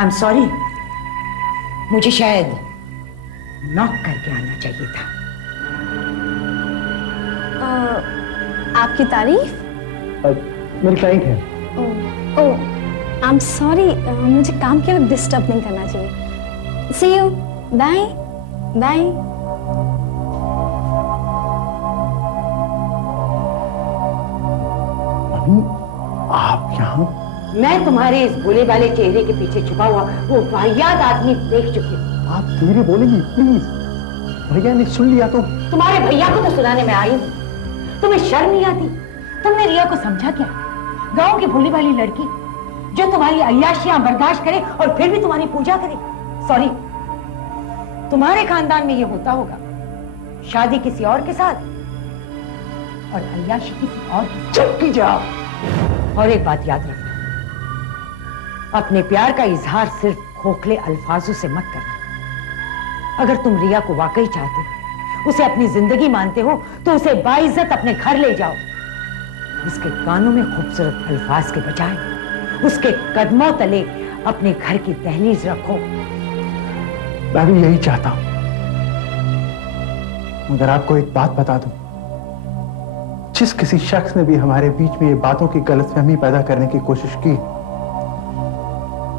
I am sorry, मुझे शायद knock करके आना चाहिए था। आपकी तारीफ? मेरी क्लाइंट है। ओह, आई एम सॉरी, मुझे काम के वक्त डिस्टर्ब नहीं करना चाहिए। सी यू, बाय बाय। मम्मी, आप यहाँ? मैं तुम्हारे इस भोले वाले चेहरे के पीछे छुपा हुआ वो वाहियात आदमी देख चुकी हूँ। आप धीरे बोलेंगी प्लीज, भैया ने सुन लिया तो। तुम्हारे भैया को तो सुनाने में आई हूँ, तुम्हें शर्म नहीं आती? तुमने रिया को समझा क्या? गांव की भोली वाली लड़की जो तुम्हारी अय्याशियां बर्दाश्त करे और फिर भी तुम्हारी पूजा करे। सॉरी, तुम्हारे खानदान में ये होता होगा, शादी किसी और के साथ और अय्याशी किसी और के साथ। चुप कीजिए आप। और एक बात याद रखना, अपने प्यार का इजहार सिर्फ खोखले अल्फाजों से मत करना। अगर तुम रिया को वाकई चाहते हो, उसे अपनी जिंदगी मानते हो, तो उसे बाइज्जत अपने घर ले जाओ। उसके कानों में खूबसूरत अल्फाज के बजाय उसके कदमों तले अपने घर की दहलीज रखो। मैं भी यही चाहता हूं, मगर आपको एक बात बता दूं, जिस किसी शख्स ने भी हमारे बीच में ये बातों की गलतफहमी पैदा करने की कोशिश की,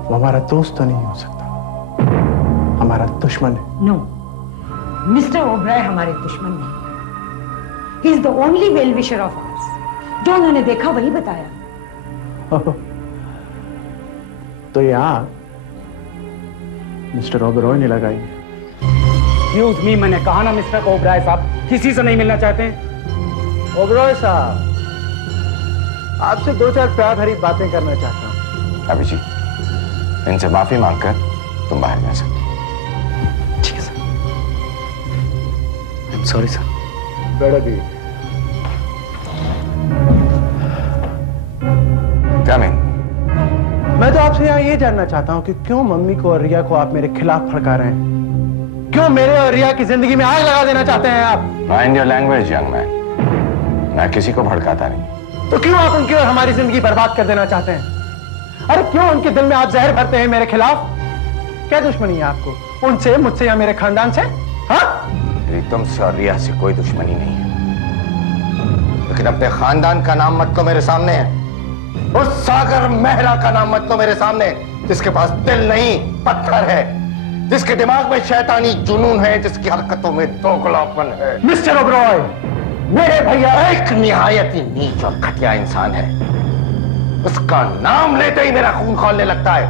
वो हमारा दोस्त तो नहीं हो सकता, हमारा दुश्मन है। नो, मिस्टर ओबराय हमारे दुश्मन नहीं। He is the only well wisher of hours. जो उन्होंने देखा वही बताया। तो ये आग मिस्टर ओबराय ने लगाई। एक्सक्यूज मी, मैंने कहा ना मिस्टर ओबराय साहब किसी से नहीं मिलना चाहते हैं। ओबराय साहब, आपसे दो चार प्यार भरी बातें करना चाहता हूं। अभिजीत, इनसे माफी मांगकर तुम बाहर जा सकते। ठीक है sir. I am sorry sir. बेटा भी। मैं तो आपसे यहाँ ये जानना चाहता हूँ कि क्यों मम्मी को और रिया को आप मेरे खिलाफ भड़का रहे हैं? क्यों मेरे और रिया की जिंदगी में आग लगा देना चाहते हैं आप? Mind your language young man, मैं किसी को भड़काता नहीं। तो क्यों आप उनकी और हमारी जिंदगी बर्बाद कर देना चाहते हैं? अरे क्यों उनके दिल में आप जहर भरते हैं मेरे खिलाफ? क्या दुश्मनी है आपको उनसे, मुझसे या मेरे खानदान से? हाँ? तुमसे और रिया से कोई दुश्मनी नहीं है, लेकिन अपने खानदान का नाम मत लो मेरे सामने। उस सागर मेहरा का नाम मत लो मेरे सामने, जिसके पास दिल नहीं पत्थर है, जिसके दिमाग में शैतानी जुनून है, जिसकी हरकतों में दोगलापन है। मिस्टर ओबराय, मेरे भैया एक निहायत ही नीच और घटिया इंसान है। उसका नाम लेते ही मेरा खून खौलने लगता है।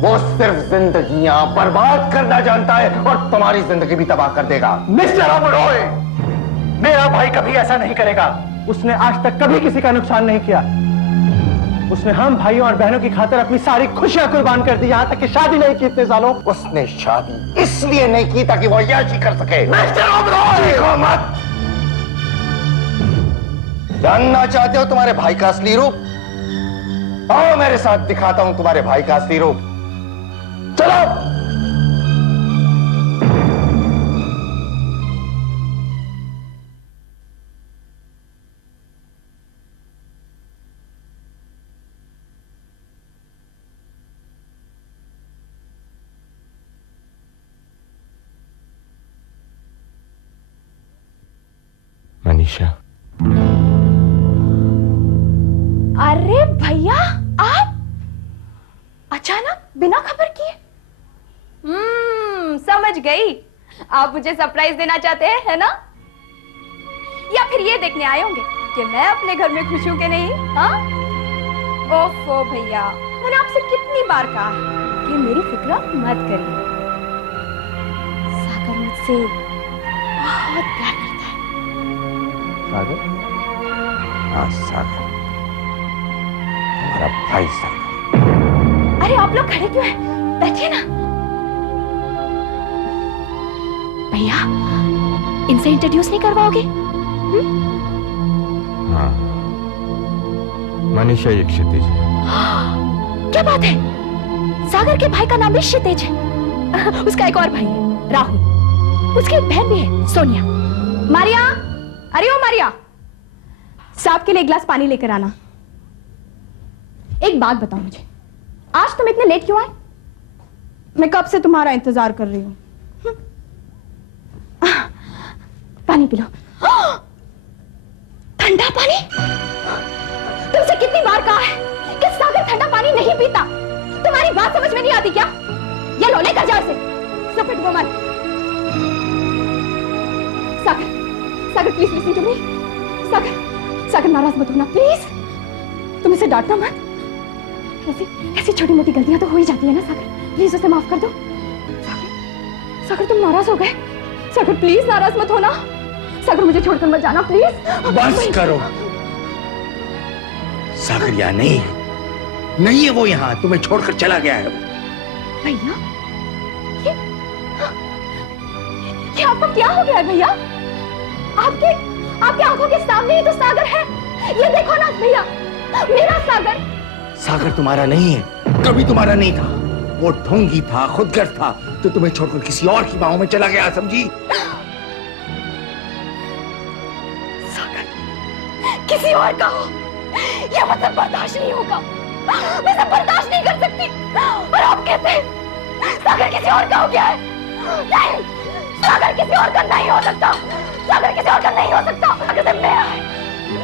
वो सिर्फ जिंदगियां बर्बाद करना जानता है और तुम्हारी जिंदगी भी तबाह कर देगा। मिस्टर ओबराय, मेरा भाई कभी ऐसा नहीं करेगा। उसने आज तक कभी किसी का नुकसान नहीं किया। उसने हम भाइयों और बहनों की खातिर अपनी सारी खुशियां कुर्बान कर दी, यहां तक कि शादी नहीं की इतने सालों। उसने शादी इसलिए नहीं की ताकि वो अय्याशी कर सके। मिस्टर ओबराय, देखो मत। जानना चाहते हो तुम्हारे भाई का असली रूप? आओ मेरे साथ, दिखाता हूं तुम्हारे भाई का असली रूप। चलो। मनीषा। अरे भैया, आप अचानक बिना खबर किए? समझ गई, आप मुझे सरप्राइज देना चाहते हैं, है ना? या फिर ये देखने आए होंगे कि मैं अपने घर में खुश हूं कि नहीं? हाँ? ओफो भैया, मैंने आपसे कितनी बार कहा है कि मेरी फिक्र मत करिए। सागर मुझसे बहुत प्यार करता है। सागर? हाँ सागर, तुम्हारा भाई सागर। अरे आप लोग खड़े क्यों हैं? बैठिए ना। भैया, इनसे इंट्रोड्यूस नहीं करवाओगे? हाँ, मनीषा ये क्षितिज है। क्या बात है? सागर के भाई का नाम भी क्षितिज है। उसका एक और भाई है, राहुल। उसकी एक बहन भी है, सोनिया। मारिया, अरे ओ मारिया, साहब के लिए एक गिलास पानी लेकर आना। एक बात बताओ मुझे, आज तुम इतने लेट क्यों आए? मैं कब से तुम्हारा इंतजार कर रही हूँ। पानी पी लो। ठंडा पानी? तुमसे कितनी बार कहा है कि सागर ठंडा पानी नहीं पीता। तुम्हारी बात समझ में नहीं आती क्या? ये लो लेकर जाओ इसे। सफेद वो मत। सागर, सागर प्लीज लिसन टू मी। सागर, सागर नाराज मत होना प्लीज। तुम इसे डांटना मत। ऐसी छोटी मोटी गलतियां तो हो ही जाती है ना सागर, प्लीज उसे माफ कर दो। सागर, सागर तुम नाराज हो गए। सागर प्लीज नाराज मत होना। सागर मुझे छोड़कर मत जाना प्लीज। बस करो। सागर यहाँ नहीं है, नहीं है वो यहाँ, तुम्हें छोड़कर चला गया है। भैया, ये आपको क्या हो गया है भैया? आपके आंखों के सामने ही तो सागर है। ये देखो ना भैया, मेरा सागर। सागर तुम्हारा नहीं है, कभी तुम्हारा नहीं था। वो ढोंगी था, खुदगर्ज था, तो तुम्हें छोड़कर किसी और की बाहों में चला गया, समझी? सागर किसी और का हो, यह मतलब बर्दाश्त नहीं होगा। मैं सब बर्दाश्त नहीं कर सकती। और आप कहते हैं सागर किसी और का हो गया है? नहीं, सागर किसी और का नहीं हो सकता। सागर किसी और का नहीं हो सकता। सागर सिर्फ मेरा है,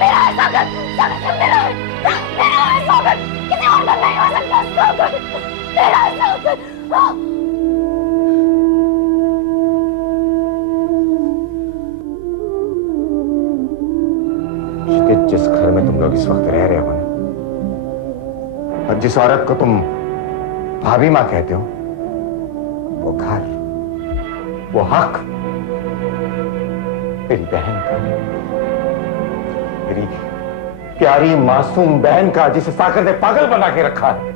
मेरा है सागर। सागर सिर्फ मेरा है, मेरा है सागर। किसी और का नहीं हो सकता। सागर मेरा है सागर। जिस घर में तुम लोग इस वक्त रह रहे हो ना, और जिस औरत को तुम भाभी मां कहते हो, वो घर, वो हक मेरी बहन का, मेरी प्यारी मासूम बहन का, जिसे सागर ने पागल बना के रखा है।